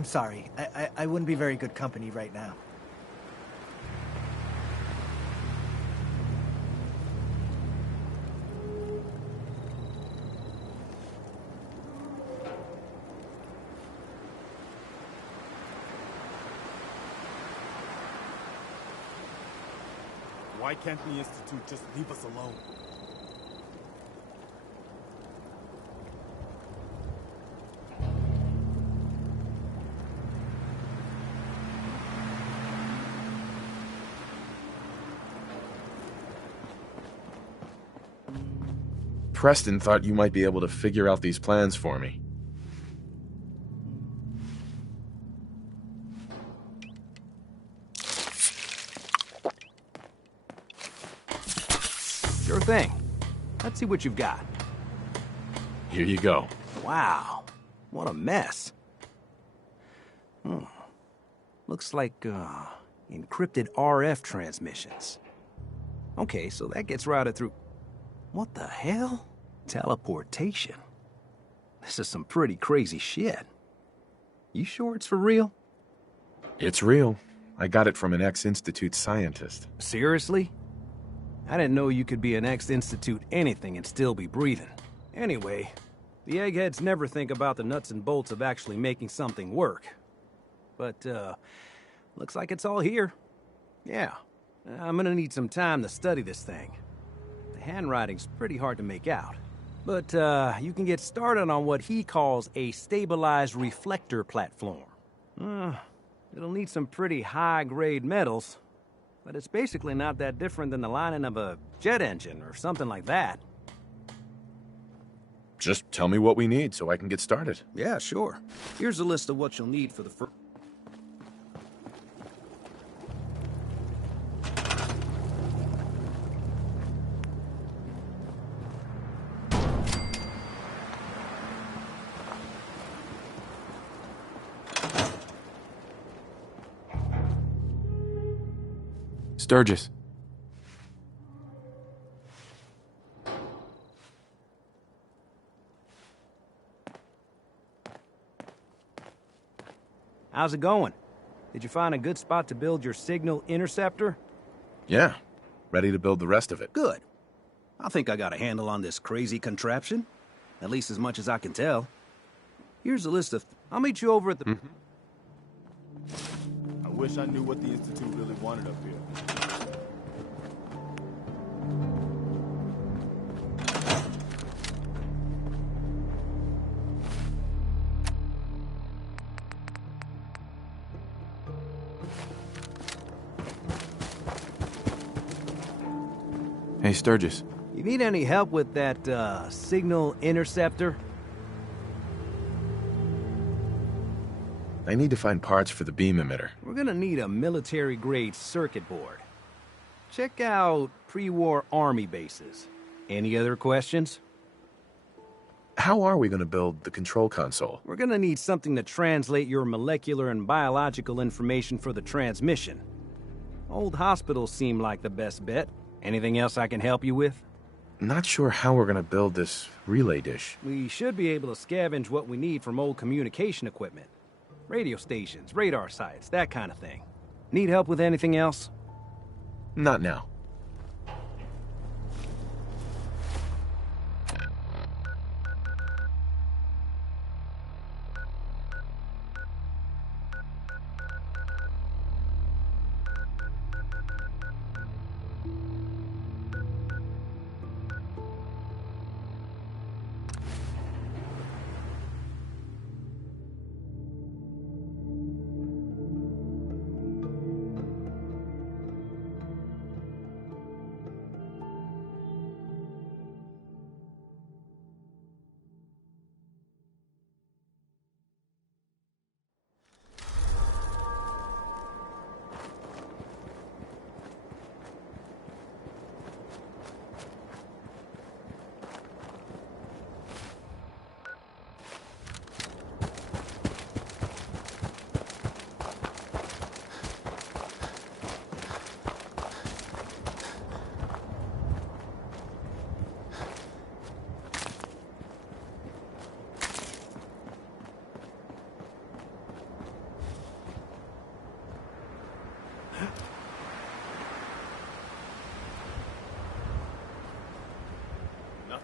I'm sorry. I wouldn't be very good company right now. Why can't the Institute just leave us alone? Preston thought you might be able to figure out these plans for me. Sure thing. Let's see what you've got. Here you go. Wow, what a mess. Looks like, encrypted RF transmissions. Okay, so that gets routed through... What the hell? Teleportation. This is some pretty crazy shit. You sure it's for real? It's real. I got it from an ex-Institute scientist. Seriously? I didn't know you could be an ex-Institute anything and still be breathing. Anyway, the eggheads never think about the nuts and bolts of actually making something work. But, looks like it's all here. Yeah, I'm gonna need some time to study this thing. The handwriting's pretty hard to make out. But, you can get started on what he calls a stabilized reflector platform. It'll need some pretty high-grade metals, but it's basically not that different than the lining of a jet engine or something like that. Just tell me what we need so I can get started. Yeah, sure. Here's a list of what you'll need for the first... Sturgis. How's it going? Did you find a good spot to build your signal interceptor? Yeah, ready to build the rest of it. Good. I think I got a handle on this crazy contraption. At least as much as I can tell. Here's a list of... I'll meet you over at the... I wish I knew what the Institute really wanted up here. Hey, Sturgis. You need any help with that, signal interceptor? I need to find parts for the beam emitter. We're gonna need a military-grade circuit board. Check out pre-war army bases. Any other questions? How are we going to build the control console? We're gonna need something to translate your molecular and biological information for the transmission. Old hospitals seem like the best bet. Anything else I can help you with? Not sure how we're going to build this relay dish. We should be able to scavenge what we need from old communication equipment. Radio stations, radar sites, that kind of thing. Need help with anything else? Not now.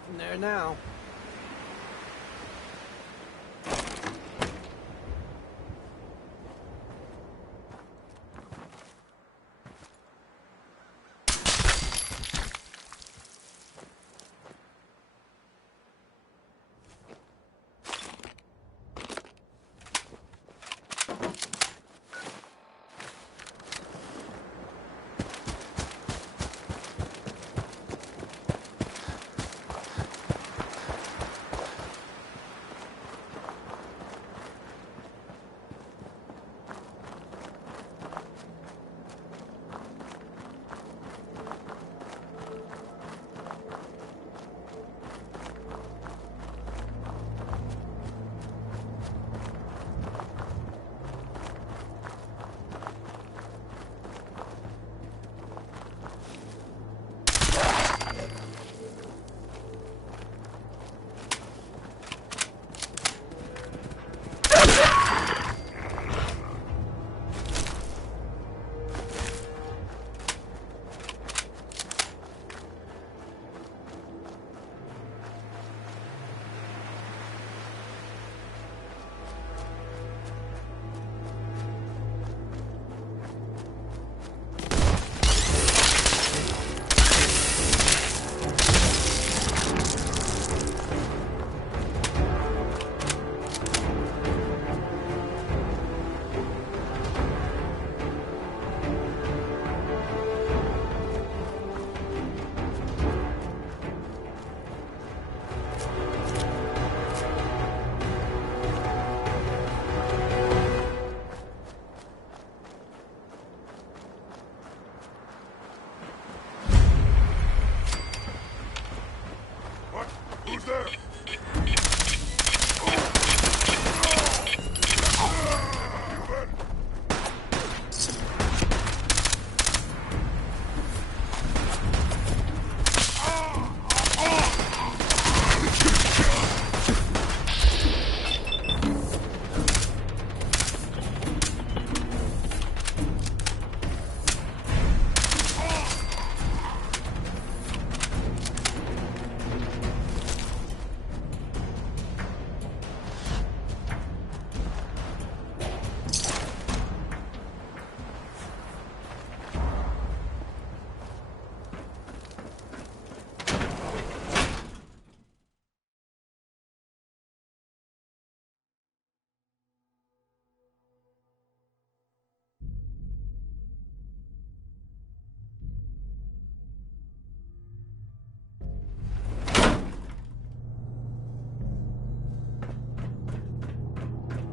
Getting there now.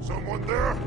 Someone there?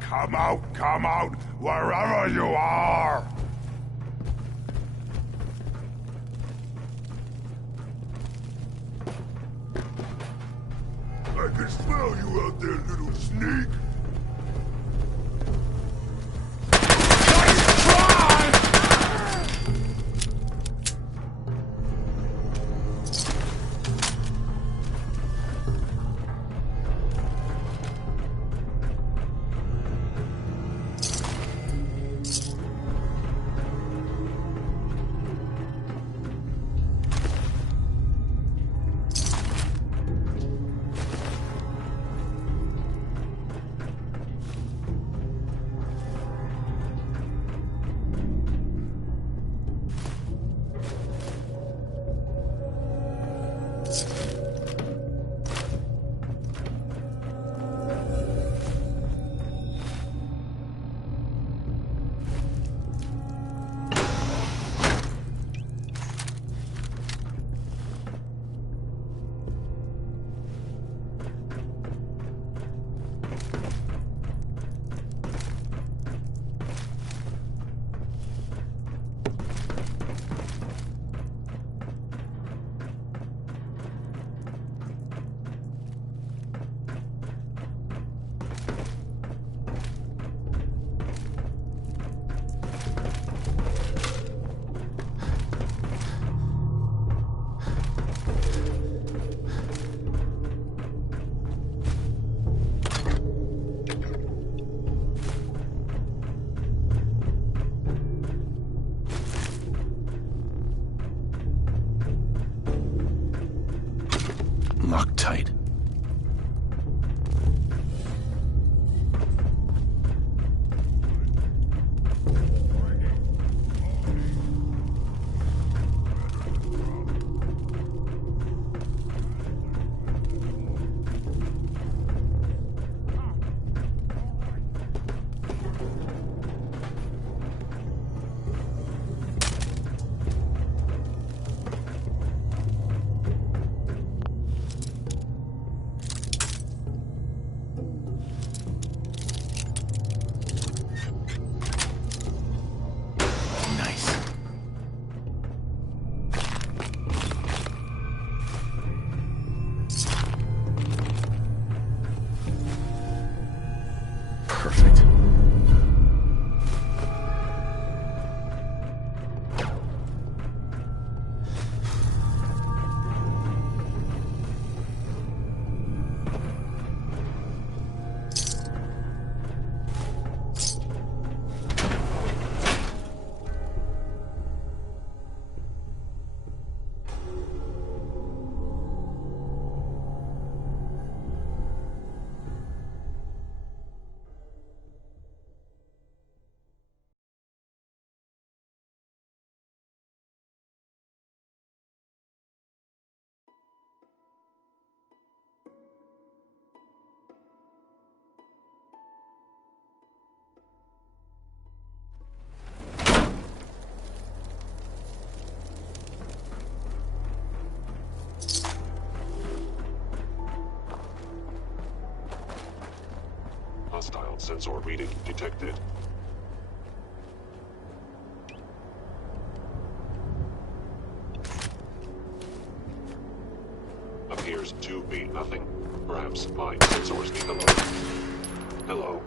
Come out, wherever you are! I can smell you out there, little sneak! Nice try! Loctite. Perfect. Hostile sensor reading detected. Appears to be nothing. Perhaps my sensors need a load. Hello.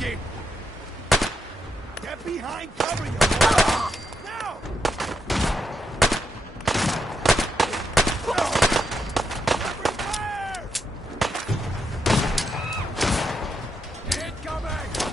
sneaky! Get behind cover, you now! Fire! Incoming!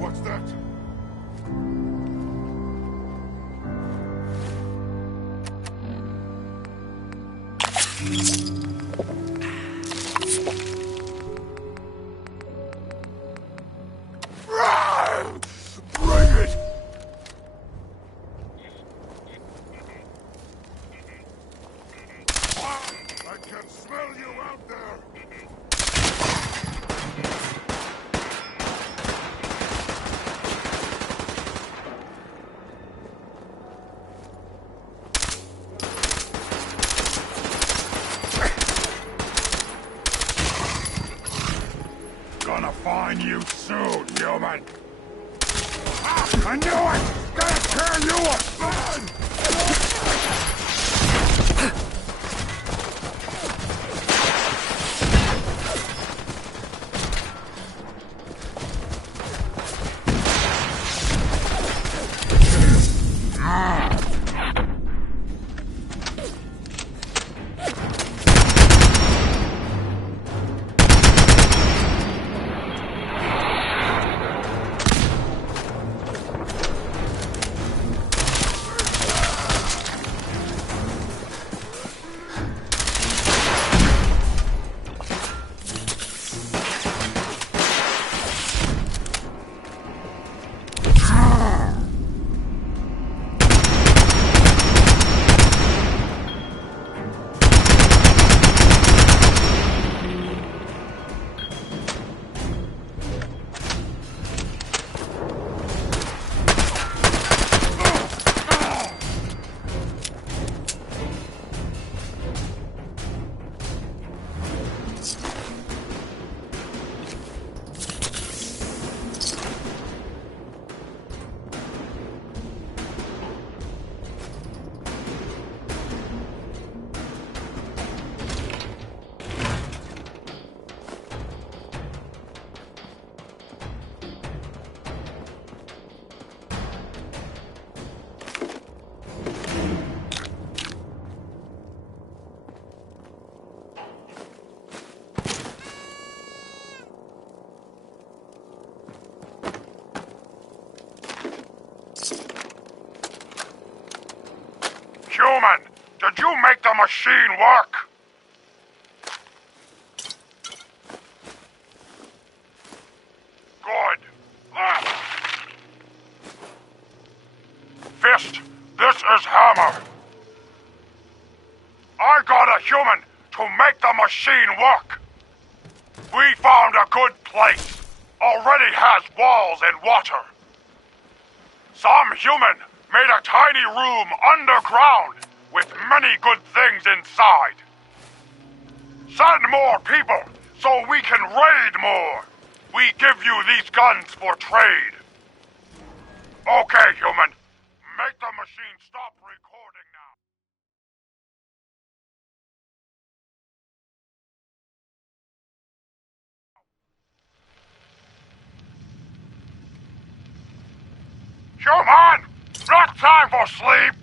What's that? Bring it! I can smell you out there! find you soon, human! I knew it! Gonna tear you apart! Human, did you make the machine work? Good. Fist, this is Hammer. I got a human to make the machine work. We found a good place. Already has walls and water. Some human made a tiny room underground with many good things inside. Send more people so we can raid more. We give you these guns for trade. Okay, human. Make the machine stop recording now. Human! Not time for sleep!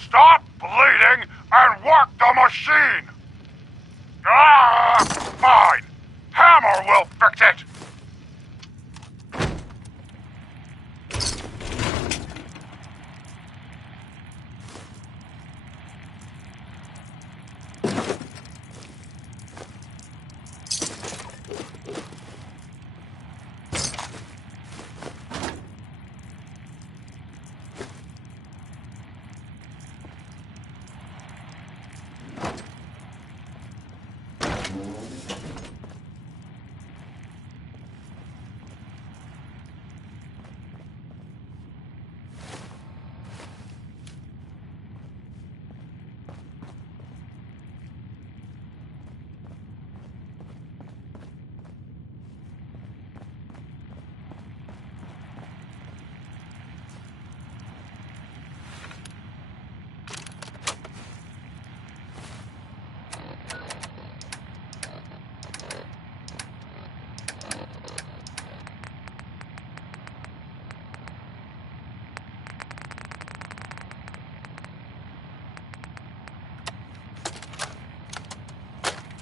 Stop bleeding and work the machine! Fine. Hammer will fix it!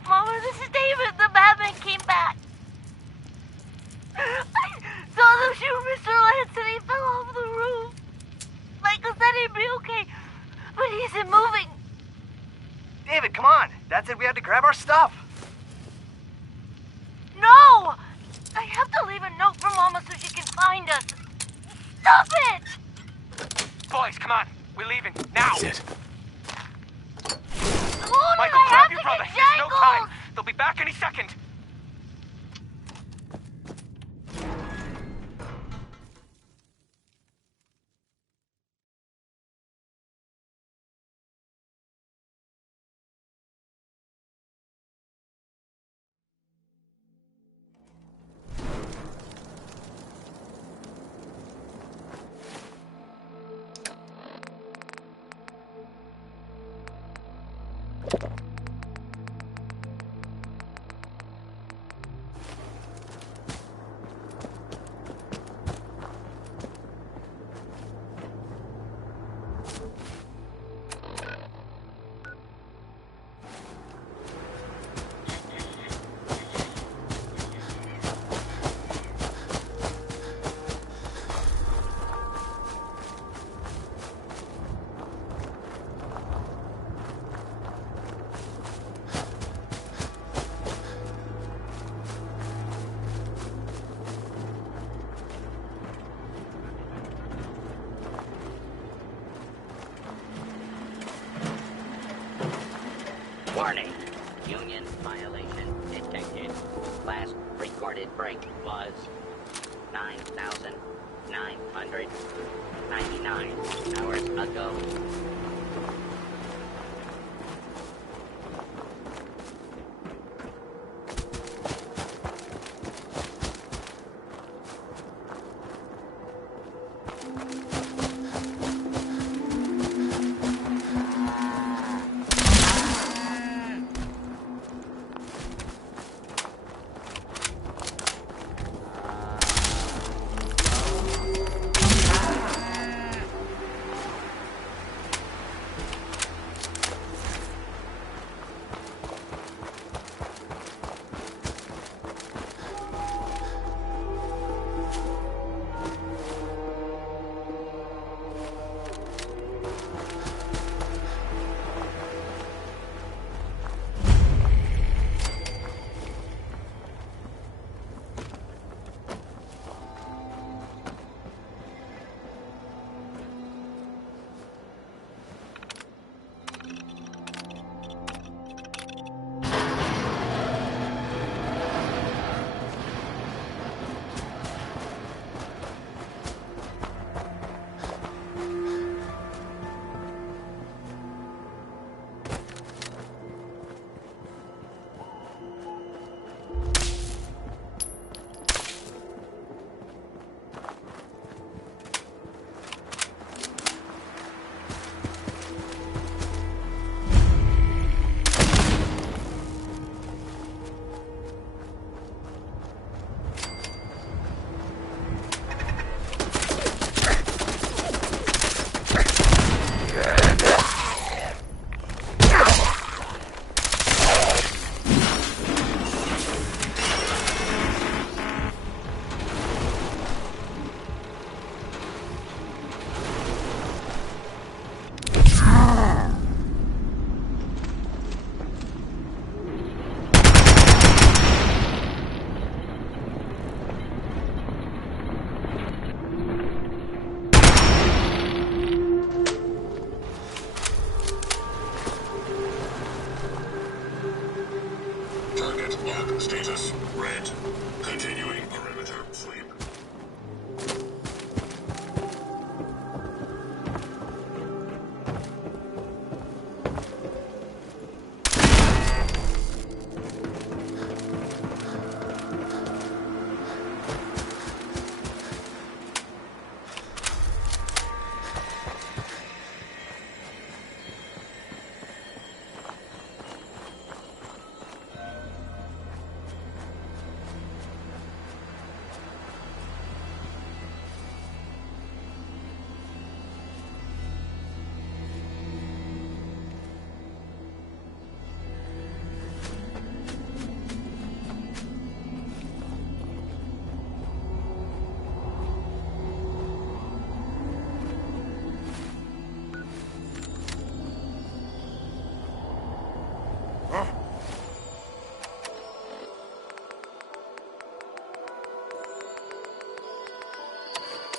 Mama, this is David. The Batman came back. I saw them shoot Mr. Lance and he fell off the roof. Michael said he'd be okay, but he isn't moving. David, come on. Dad said we had to grab our stuff. No! I have to leave a note for Mama so she can find us. Stop it! Boys, come on. We're leaving. Now. That's it. Luna, Michael, I grab have your to brother. get There's no time. Jangles! They'll be back any second. Warning. Union violation detected. Last recorded break was 9,999 hours ago. Status red. Continuing perimeter sweep.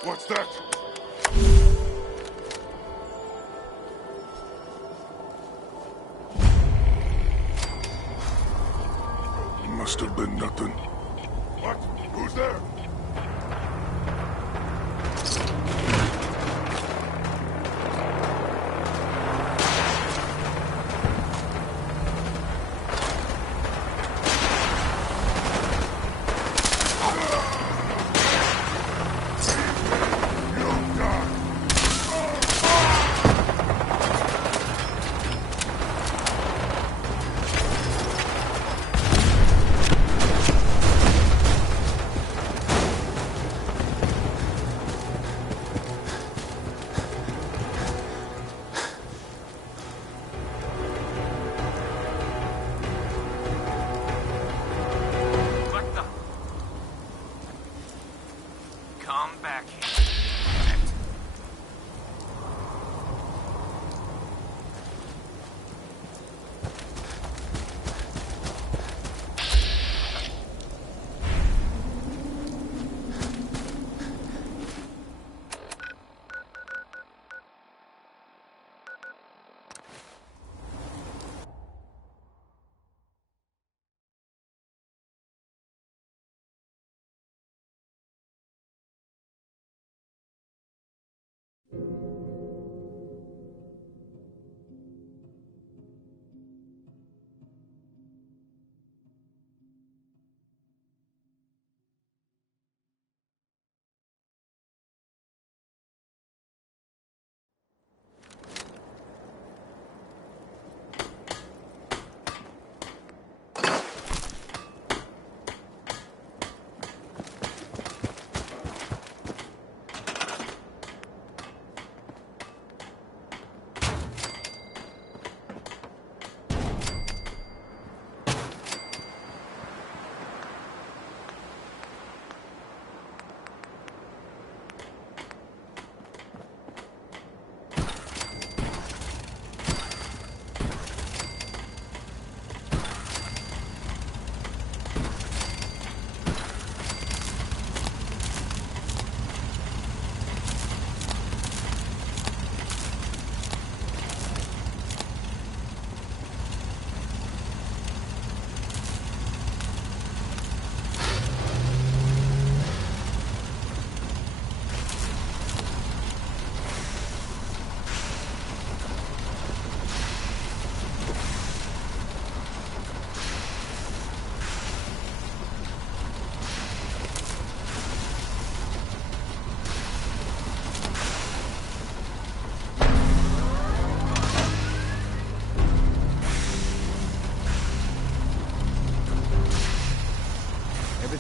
What's that? Must have been nothing. What? Who's there?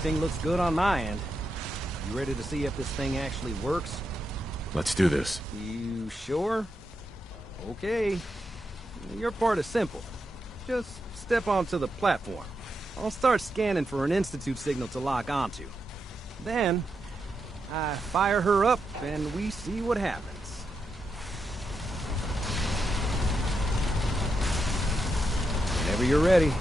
Everything looks good on my end. You ready to see if this thing actually works? Let's do this. You sure? Okay. Your part is simple. Just step onto the platform. I'll start scanning for an Institute signal to lock onto. Then, I fire her up and we see what happens. Whenever you're ready.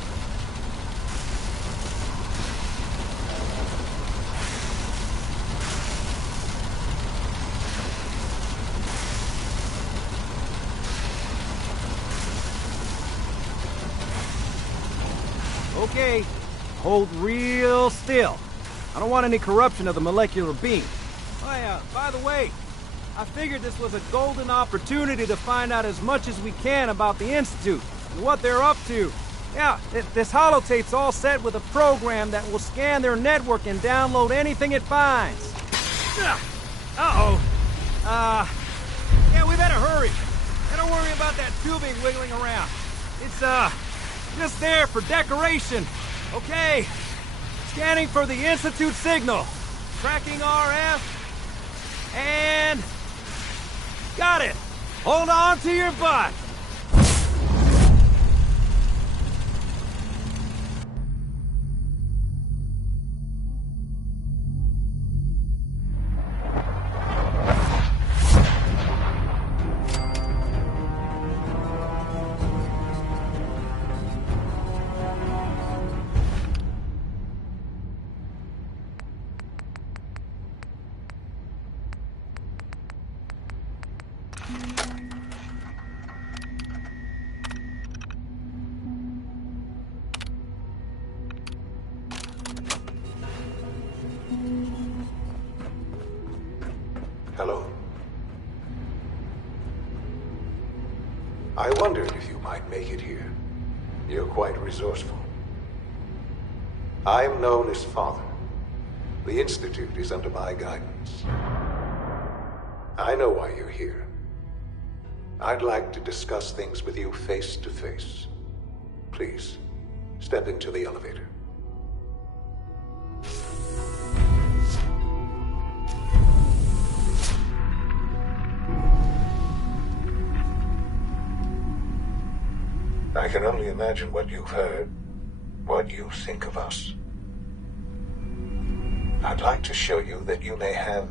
Okay, hold real still. I don't want any corruption of the molecular beam. Oh yeah, by the way, I figured this was a golden opportunity to find out as much as we can about the Institute and what they're up to. Yeah, this holotape's all set with a program that will scan their network and download anything it finds. Uh-oh. Yeah, we better hurry. And don't worry about that tubing wiggling around. It's, just there for decoration. Okay. Scanning for the Institute signal. Tracking RF. And... got it. Hold on to your butt. Hello. I wondered if you might make it here. You're quite resourceful. I'm known as Father. The Institute is under my guidance. I know why you're here. I'd like to discuss things with you face to face. Please, step into the elevator. I can only imagine what you've heard, what you think of us. I'd like to show you that you may have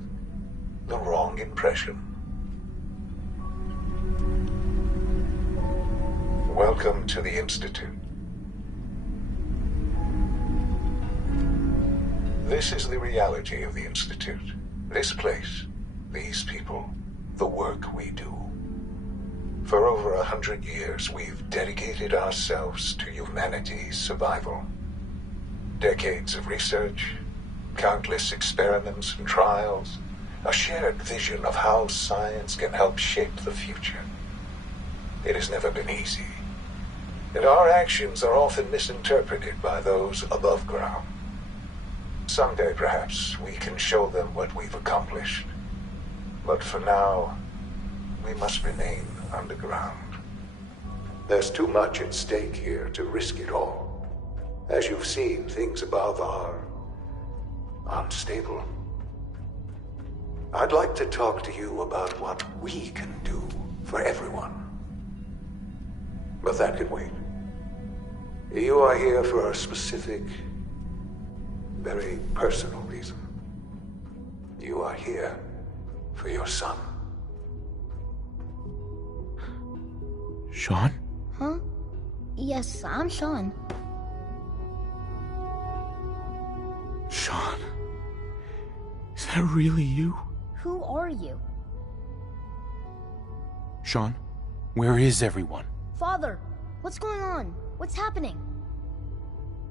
the wrong impression. Welcome to the Institute. This is the reality of the Institute. This place, these people, the work we do. For over 100 years, we've dedicated ourselves to humanity's survival. Decades of research, countless experiments and trials, a shared vision of how science can help shape the future. It has never been easy, and our actions are often misinterpreted by those above ground. Someday, perhaps, we can show them what we've accomplished. But for now, we must remain underground. There's too much at stake here to risk it all. As you've seen, things above are unstable. I'd like to talk to you about what we can do for everyone. But that can wait. You are here for a specific, very personal reason. You are here for your son. Sean? Huh? Yes, I'm Sean. Sean? Is that really you? Who are you? Sean, where is everyone? Father, what's going on? What's happening?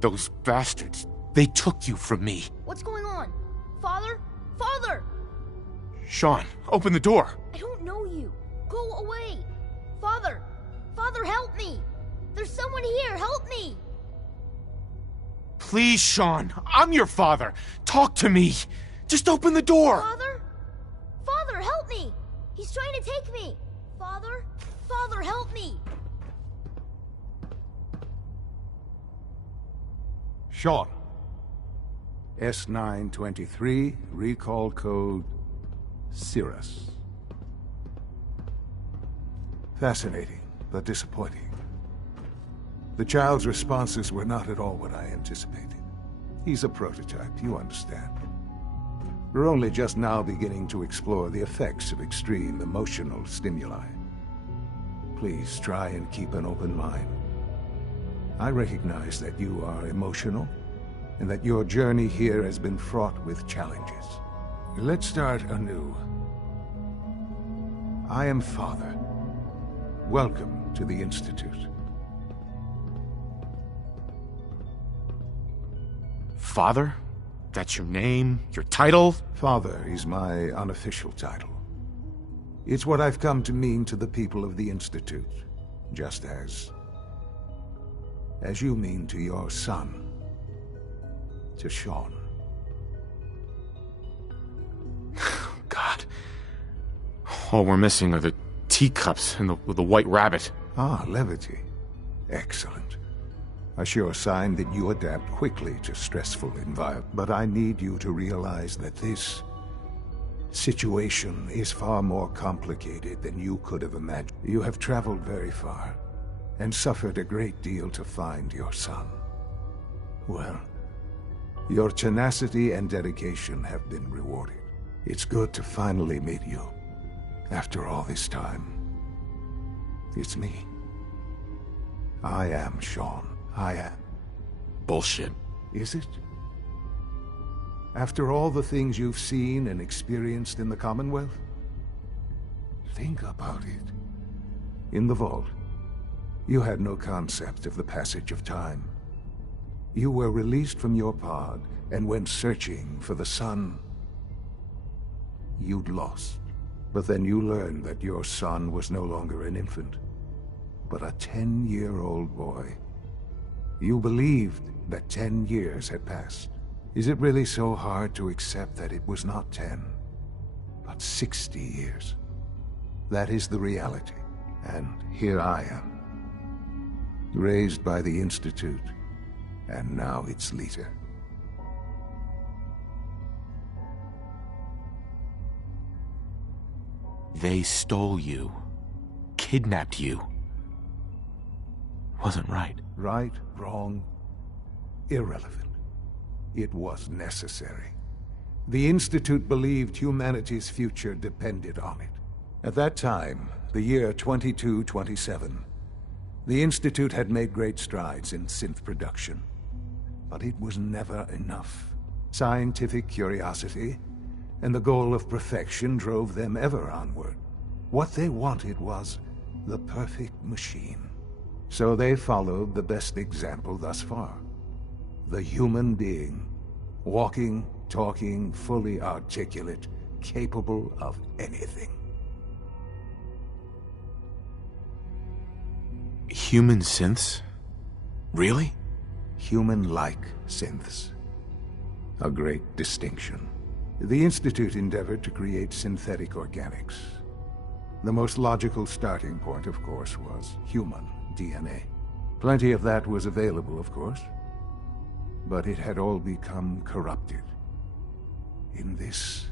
Those bastards, they took you from me. What's going on? Father? Father! Sean, open the door. I don't know you. Go away. Father! Father, help me! There's someone here, help me! Please, Sean, I'm your father. Talk to me. Just open the door. Father? Father, help me! He's trying to take me! Father? Father, help me! Sean, S923, recall code Cirrus. Fascinating, but disappointing. The child's responses were not at all what I anticipated. He's a prototype, you understand. We're only just now beginning to explore the effects of extreme emotional stimuli. Please try and keep an open mind. I recognize that you are emotional, and that your journey here has been fraught with challenges. Let's start anew. I am Father. Welcome to the Institute. Father? That's your name? Your title? Father is my unofficial title. It's what I've come to mean to the people of the Institute, just as you mean to your son, to Sean. God. All we're missing are the teacups and the white rabbit. Ah, levity. Excellent. A sure sign that you adapt quickly to stressful environments. But I need you to realize that this situation is far more complicated than you could have imagined. You have traveled very far, and suffered a great deal to find your son. Well, your tenacity and dedication have been rewarded. It's good to finally meet you. After all this time, it's me. I am Sean. I am. Bullshit. Is it? After all the things you've seen and experienced in the Commonwealth? Think about it. In the vault, you had no concept of the passage of time. You were released from your pod and went searching for the son you'd lost. But then you learned that your son was no longer an infant, but a 10-year-old boy. You believed that 10 years had passed. Is it really so hard to accept that it was not 10, but 60 years? That is the reality, and here I am, raised by the Institute, and now its leader. They stole you. Kidnapped you. Wasn't right. Right, wrong, irrelevant. It was necessary. The Institute believed humanity's future depended on it. At that time, the year 2227, the Institute had made great strides in synth production. But it was never enough. Scientific curiosity and the goal of perfection drove them ever onward. What they wanted was the perfect machine. So they followed the best example thus far. The human being. Walking, talking, fully articulate, capable of anything. Human synths? Really? Human-like synths. A great distinction. The Institute endeavored to create synthetic organics. The most logical starting point, of course, was human DNA. Plenty of that was available, of course. But it had all become corrupted. In this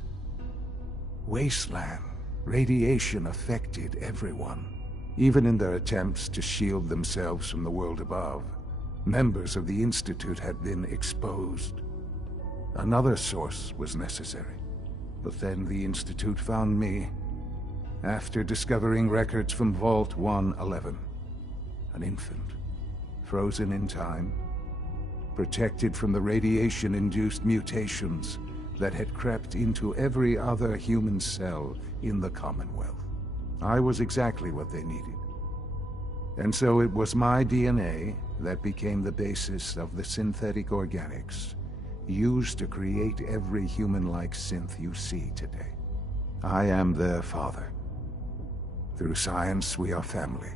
wasteland, radiation affected everyone. Even in their attempts to shield themselves from the world above, members of the Institute had been exposed. Another source was necessary. But then the Institute found me, after discovering records from Vault 111. An infant, frozen in time, protected from the radiation-induced mutations that had crept into every other human cell in the Commonwealth. I was exactly what they needed. And so it was my DNA that became the basis of the synthetic organics used to create every human-like synth you see today. I am their father. Through science, we are family.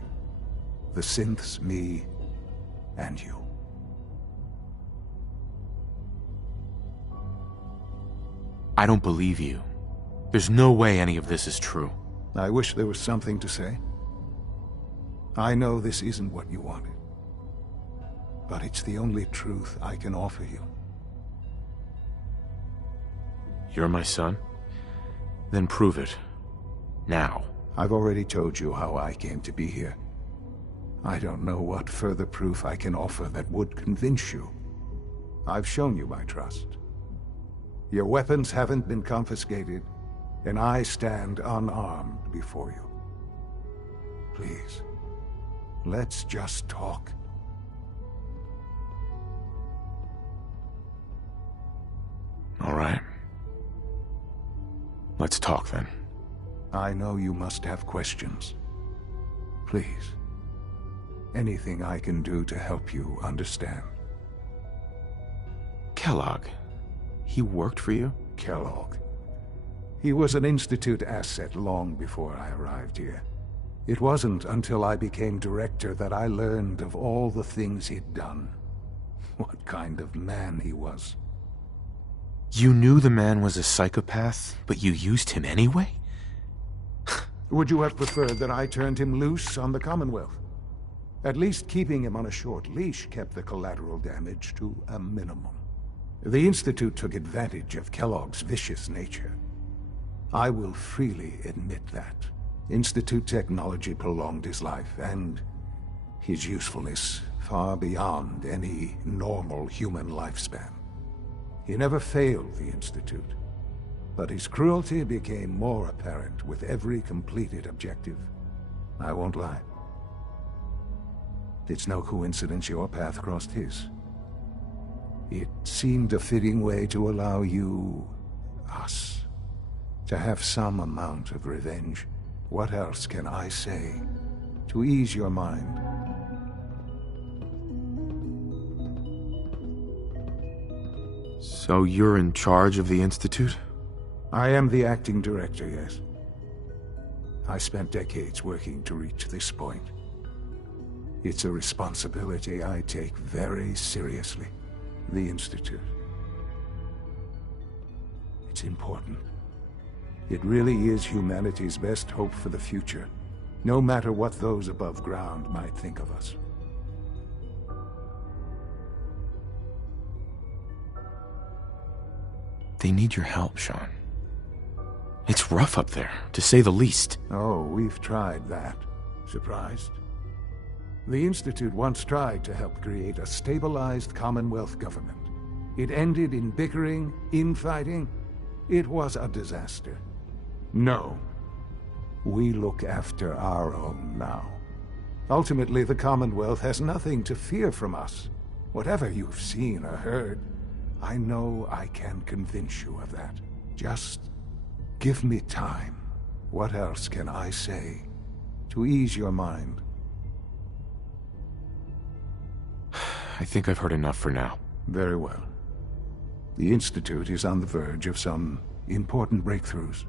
The synths, me, and you. I don't believe you. There's no way any of this is true. I wish there was something to say. I know this isn't what you wanted, but it's the only truth I can offer you. You're my son? Then prove it. Now. I've already told you how I came to be here. I don't know what further proof I can offer that would convince you. I've shown you my trust. Your weapons haven't been confiscated, and I stand unarmed before you. Please, let's just talk. All right. Let's talk then. I know you must have questions. Please, anything I can do to help you understand. Kellogg. He worked for you? Kellogg. He was an Institute asset long before I arrived here. It wasn't until I became director that I learned of all the things he'd done. What kind of man he was. You knew the man was a psychopath, but you used him anyway? Would you have preferred that I turned him loose on the Commonwealth? At least keeping him on a short leash kept the collateral damage to a minimum. The Institute took advantage of Kellogg's vicious nature. I will freely admit that. Institute technology prolonged his life, and his usefulness far beyond any normal human lifespan. He never failed the Institute, but his cruelty became more apparent with every completed objective. I won't lie. It's no coincidence your path crossed his. It seemed a fitting way to allow you, us, to have some amount of revenge. What else can I say to ease your mind? So you're in charge of the Institute? I am the acting director, yes. I spent decades working to reach this point. It's a responsibility I take very seriously. The Institute. It's important. It really is humanity's best hope for the future, no matter what those above ground might think of us. They need your help, Sean. It's rough up there, to say the least. Oh, we've tried that. Surprised? The Institute once tried to help create a stabilized Commonwealth government. It ended in bickering, infighting. It was a disaster. No. We look after our own now. Ultimately, the Commonwealth has nothing to fear from us. Whatever you've seen or heard, I know I can convince you of that. Just give me time. What else can I say to ease your mind? I think I've heard enough for now. Very well. The Institute is on the verge of some important breakthroughs.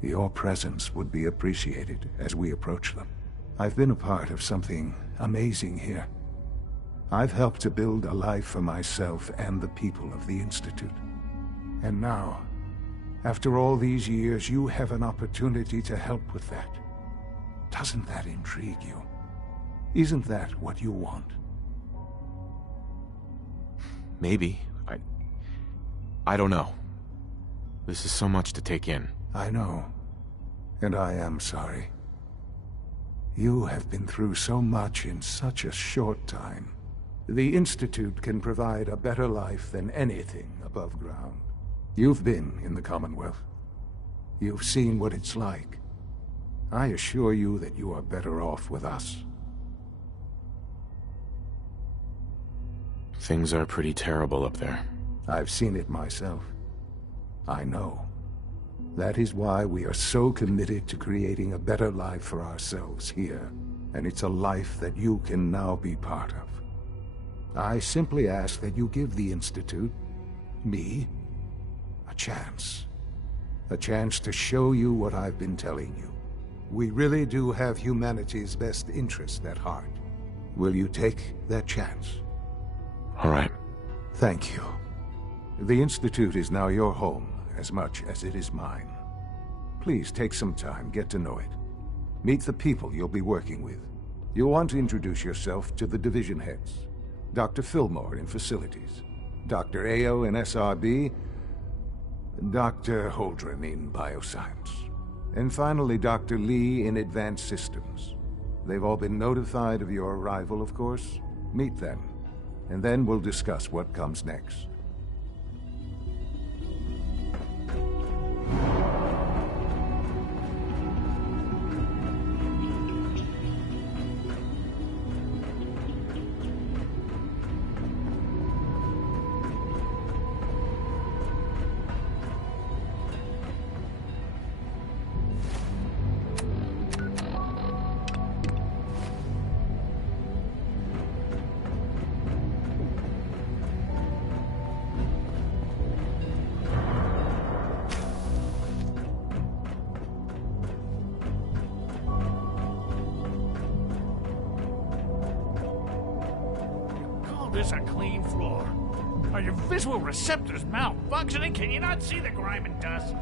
Your presence would be appreciated as we approach them. I've been a part of something amazing here. I've helped to build a life for myself and the people of the Institute. And now, after all these years, you have an opportunity to help with that. Doesn't that intrigue you? Isn't that what you want? Maybe. I don't know. This is so much to take in. I know. And I am sorry. You have been through so much in such a short time. The Institute can provide a better life than anything above ground. You've been in the Commonwealth. You've seen what it's like. I assure you that you are better off with us. Things are pretty terrible up there. I've seen it myself. I know. That is why we are so committed to creating a better life for ourselves here. And it's a life that you can now be part of. I simply ask that you give the Institute, me, a chance. A chance to show you what I've been telling you. We really do have humanity's best interest at heart. Will you take that chance? All right. Thank you. The Institute is now your home, as much as it is mine. Please take some time, get to know it. Meet the people you'll be working with. You'll want to introduce yourself to the division heads. Dr. Fillmore in Facilities, Dr. Ayo in SRB, Dr. Holdren in bioscience. And finally, Dr. Lee in advanced systems. They've all been notified of your arrival, of course. Meet them, and then we'll discuss what comes next. This a clean floor. Are your visual receptors malfunctioning? Can you not see the grime and dust?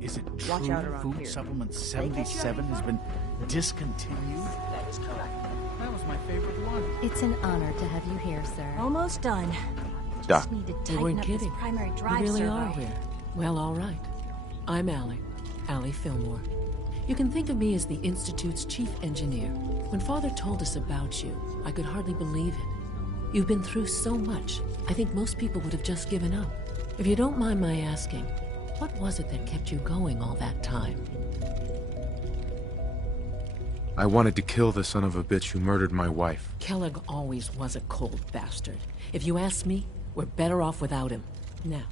Is it true Watch out around food here. supplement 77 has been discontinued? That is correct. That was my favorite one. It's an honor to have you here, sir. Almost done. Doc. Just need to They tighten weren't up kidding. this primary You drive really servo. are here. Well, all right. I'm Allie Fillmore. You can think of me as the Institute's chief engineer. When Father told us about you, I could hardly believe it. You've been through so much, I think most people would have just given up. If you don't mind my asking, what was it that kept you going all that time? I wanted to kill the son of a bitch who murdered my wife. Kellogg always was a cold bastard. If you ask me, we're better off without him. Now,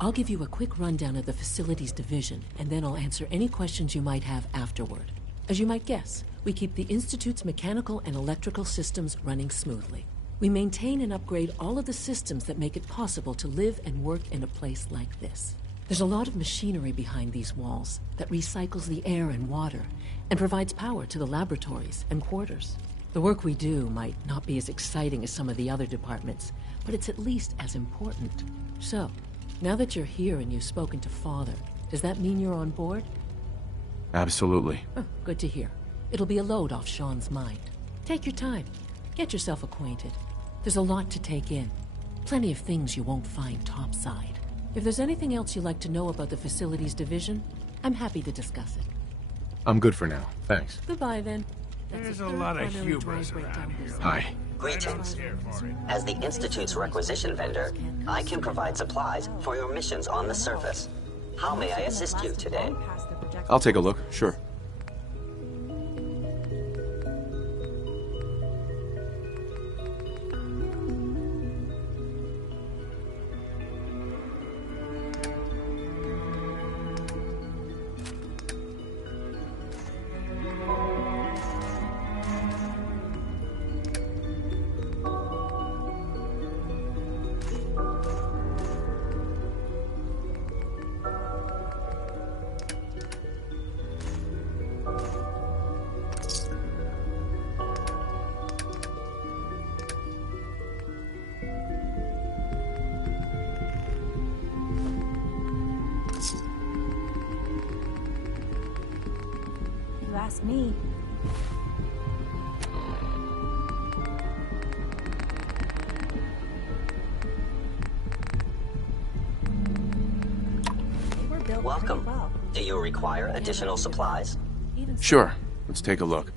I'll give you a quick rundown of the facilities division, and then I'll answer any questions you might have afterward. As you might guess, we keep the Institute's mechanical and electrical systems running smoothly. We maintain and upgrade all of the systems that make it possible to live and work in a place like this. There's a lot of machinery behind these walls that recycles the air and water and provides power to the laboratories and quarters. The work we do might not be as exciting as some of the other departments, but it's at least as important. So, now that you're here and you've spoken to Father, does that mean you're on board? Absolutely. Oh, good to hear. It'll be a load off Sean's mind. Take your time. Get yourself acquainted. There's a lot to take in. Plenty of things you won't find topside. If there's anything else you'd like to know about the facilities division, I'm happy to discuss it. I'm good for now. Thanks. Goodbye, then. There's a lot of hubris around here. Hi. Greetings. As the Institute's requisition vendor, I can provide supplies for your missions on the surface. How may I assist you today? I'll take a look, sure. You ask me. They were built Welcome. pretty well. Do you require additional supplies? Sure. Let's take a look.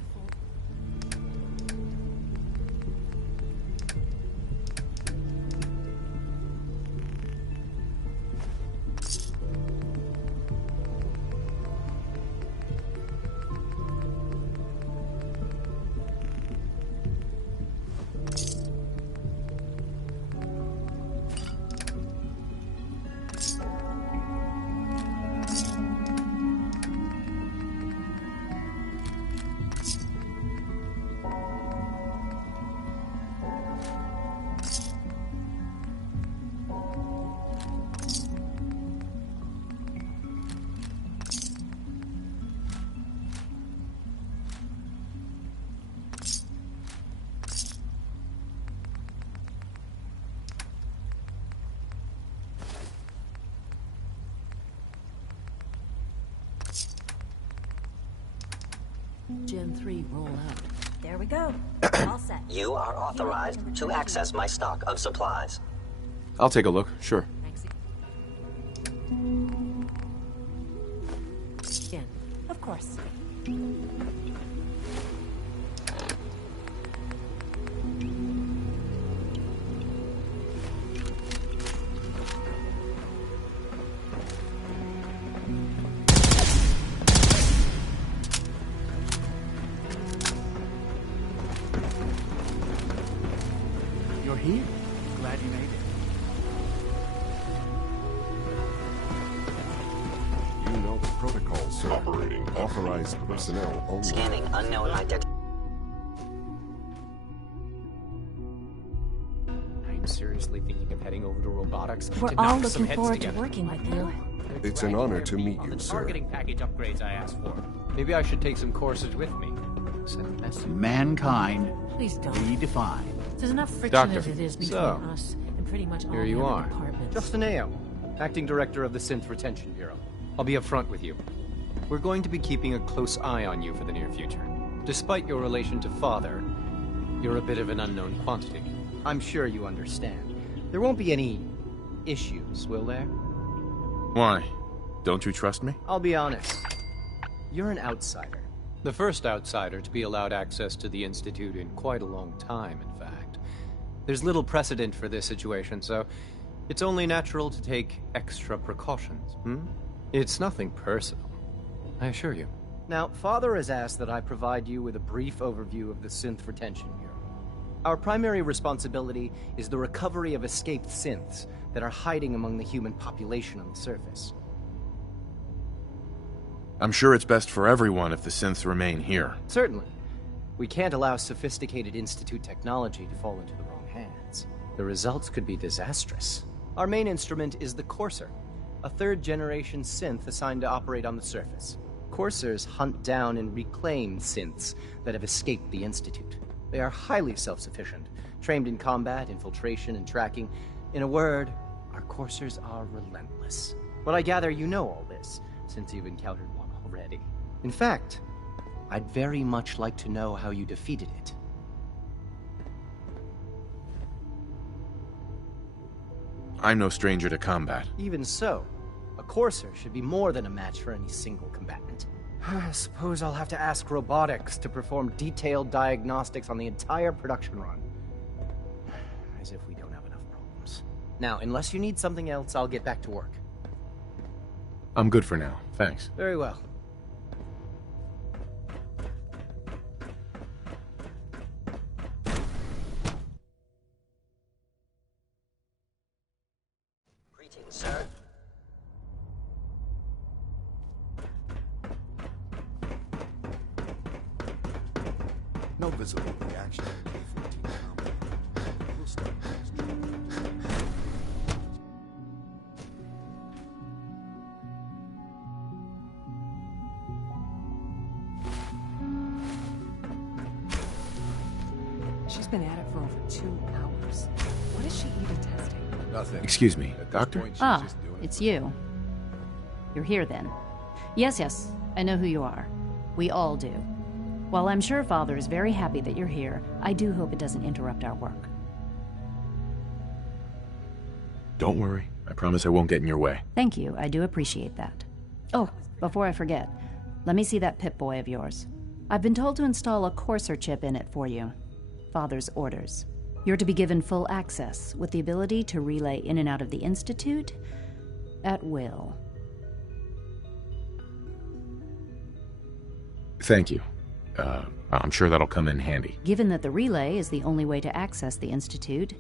Gen 3 roll out. There we go. All set. You are authorized to access my stock of supplies. I'll take a look, sure. Again. Of course. You're here. Glad you made it. You know the protocol, sir. Operating Authorized personnel only. Scanning unknown identity. I'm seriously thinking of heading over to robotics We're to all knock some looking heads forward together. to working with you. It's an honor to meet On you, the sir. targeting package upgrades I asked for. Maybe I should take some courses with me. Send a message. Mankind Please don't. redefined. There's enough friction Doctor. as it is between So, us and pretty much all Here the you other are. departments. Justin Ayo, Acting Director of the Synth Retention Bureau. I'll be upfront with you. We're going to be keeping a close eye on you for the near future. Despite your relation to Father, you're a bit of an unknown quantity. I'm sure you understand. There won't be any issues, will there? Why? Don't you trust me? I'll be honest. You're an outsider. The first outsider to be allowed access to the Institute in quite a long time, in fact. There's little precedent for this situation, so it's only natural to take extra precautions, It's nothing personal, I assure you. Now, Father has asked that I provide you with a brief overview of the Synth Retention Bureau. Our primary responsibility is the recovery of escaped synths that are hiding among the human population on the surface. I'm sure it's best for everyone if the synths remain here. Certainly. We can't allow sophisticated Institute technology to fall into the wrong hands. The results could be disastrous. Our main instrument is the Courser, a third-generation synth assigned to operate on the surface. Coursers hunt down and reclaim synths that have escaped the Institute. They are highly self-sufficient, trained in combat, infiltration, and tracking. In a word, our Coursers are relentless. But I gather you know all this, since you've encountered one already. In fact, I'd very much like to know how you defeated it. I'm no stranger to combat. Even so, a Courser should be more than a match for any single combatant. I suppose I'll have to ask robotics to perform detailed diagnostics on the entire production run. As if we don't have enough problems. Now, unless you need something else, I'll get back to work. I'm good for now, thanks. Very well. Greetings, sir. No visible reaction to K-14 combat. We'll start next. She's been at it for over 2 hours. What is she even testing? Nothing. Excuse me, Doctor? Ah, it's you. You're here then. Yes, I know who you are. We all do. While I'm sure Father is very happy that you're here, I do hope it doesn't interrupt our work. Don't worry. I promise I won't get in your way. Thank you, I do appreciate that. Oh, before I forget, let me see that Pip-Boy of yours. I've been told to install a Courser chip in it for you. Father's orders. You're to be given full access, with the ability to relay in and out of the Institute at will. Thank you. I'm sure that'll come in handy. Given that the relay is the only way to access the Institute,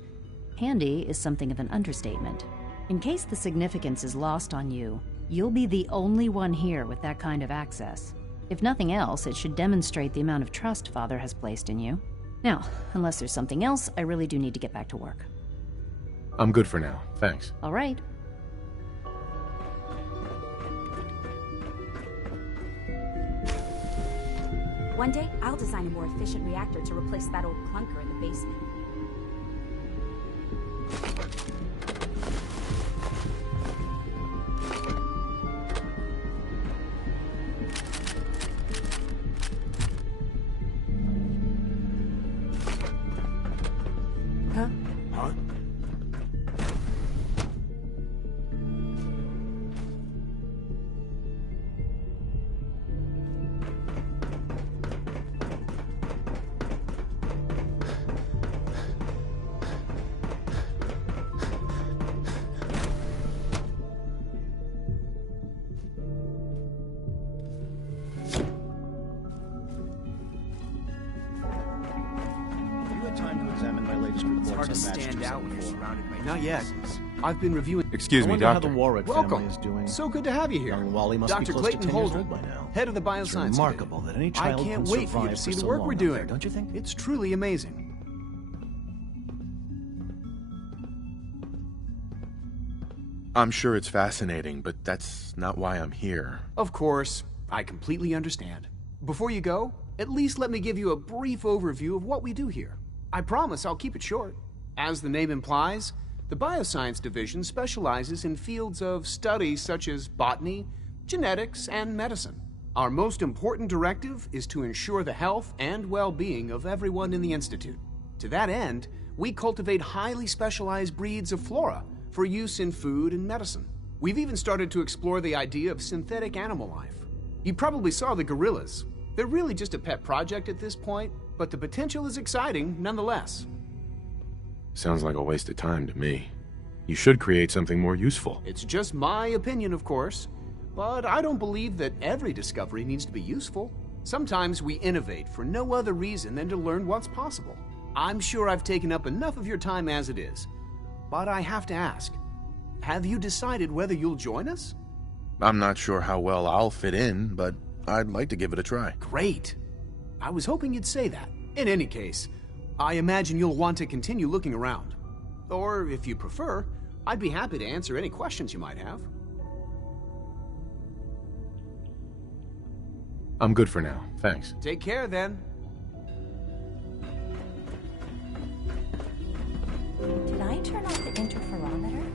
handy is something of an understatement. In case the significance is lost on you, you'll be the only one here with that kind of access. If nothing else, it should demonstrate the amount of trust Father has placed in you. Now, unless there's something else, I really do need to get back to work. I'm good for now, thanks. All right. One day, I'll design a more efficient reactor to replace that old clunker in the basement. Huh? Huh? It's hard to stand out when you're surrounded by Not yet. I've been reviewing. Excuse me, I wonder how doctor. the Warwick Welcome. family is doing. So good to have you here. Young Wally must Dr. be close Clayton to 10 years Holden, old by now. head of the Bioscience It's Division. remarkable that any child I can't can wait for you survive to see for the so work long we're out doing. there, don't you think? It's truly amazing. I'm sure it's fascinating, but that's not why I'm here. Of course, I completely understand. Before you go, at least let me give you a brief overview of what we do here. I promise I'll keep it short. As the name implies, the Bioscience Division specializes in fields of study such as botany, genetics, and medicine. Our most important directive is to ensure the health and well-being of everyone in the Institute. To that end, we cultivate highly specialized breeds of flora for use in food and medicine. We've even started to explore the idea of synthetic animal life. You probably saw the gorillas. They're really just a pet project at this point, but the potential is exciting nonetheless. Sounds like a waste of time to me. You should create something more useful. It's just my opinion, of course, but I don't believe that every discovery needs to be useful. Sometimes we innovate for no other reason than to learn what's possible. I'm sure I've taken up enough of your time as it is, but I have to ask, have you decided whether you'll join us? I'm not sure how well I'll fit in, but I'd like to give it a try. Great. I was hoping you'd say that. In any case, I imagine you'll want to continue looking around. Or, if you prefer, I'd be happy to answer any questions you might have. I'm good for now, thanks. Take care, then. Did I turn off the interferometer?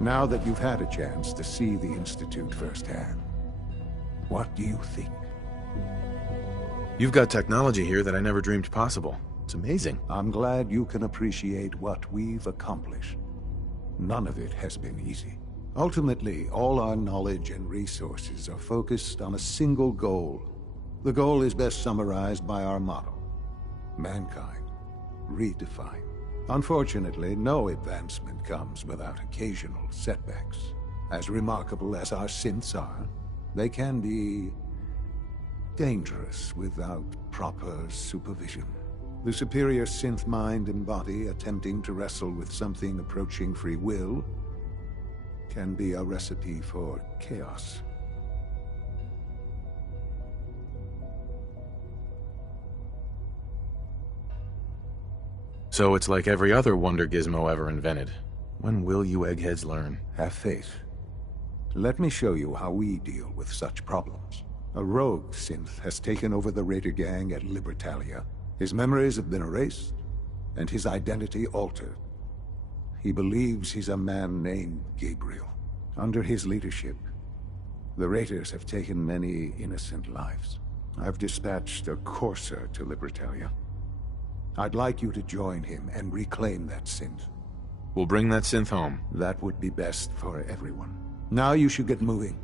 Now that you've had a chance to see the Institute firsthand, what do you think? You've got technology here that I never dreamed possible. It's amazing. I'm glad you can appreciate what we've accomplished. None of it has been easy. Ultimately, all our knowledge and resources are focused on a single goal. The goal is best summarized by our motto: mankind, redefined. Unfortunately, no advancement comes without occasional setbacks. As remarkable as our synths are, they can be dangerous without proper supervision. The superior synth mind and body attempting to wrestle with something approaching free will can be a recipe for chaos. So it's like every other wonder gizmo ever invented. When will you eggheads learn? Have faith. Let me show you how we deal with such problems. A rogue synth has taken over the Raider gang at Libertalia. His memories have been erased, and his identity altered. He believes he's a man named Gabriel. Under his leadership, the Raiders have taken many innocent lives. I've dispatched a courser to Libertalia. I'd like you to join him and reclaim that synth. We'll bring that synth home. That would be best for everyone. Now you should get moving.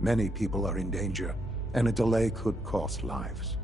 Many people are in danger, and a delay could cost lives.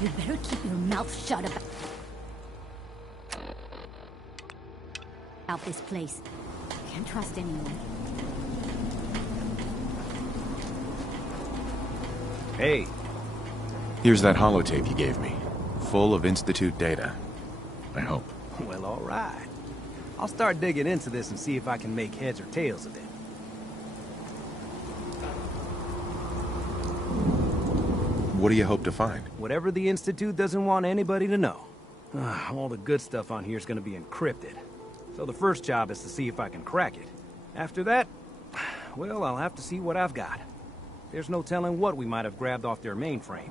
You better keep your mouth shut about this place. Can't trust anyone. Hey. Here's that holotape you gave me. Full of Institute data. I hope. Well, all right. I'll start digging into this and see if I can make heads or tails of it. What do you hope to find? Whatever the Institute doesn't want anybody to know. All the good stuff on here is going to be encrypted. So the first job is to see if I can crack it. After that, well, I'll have to see what I've got. There's no telling what we might have grabbed off their mainframe.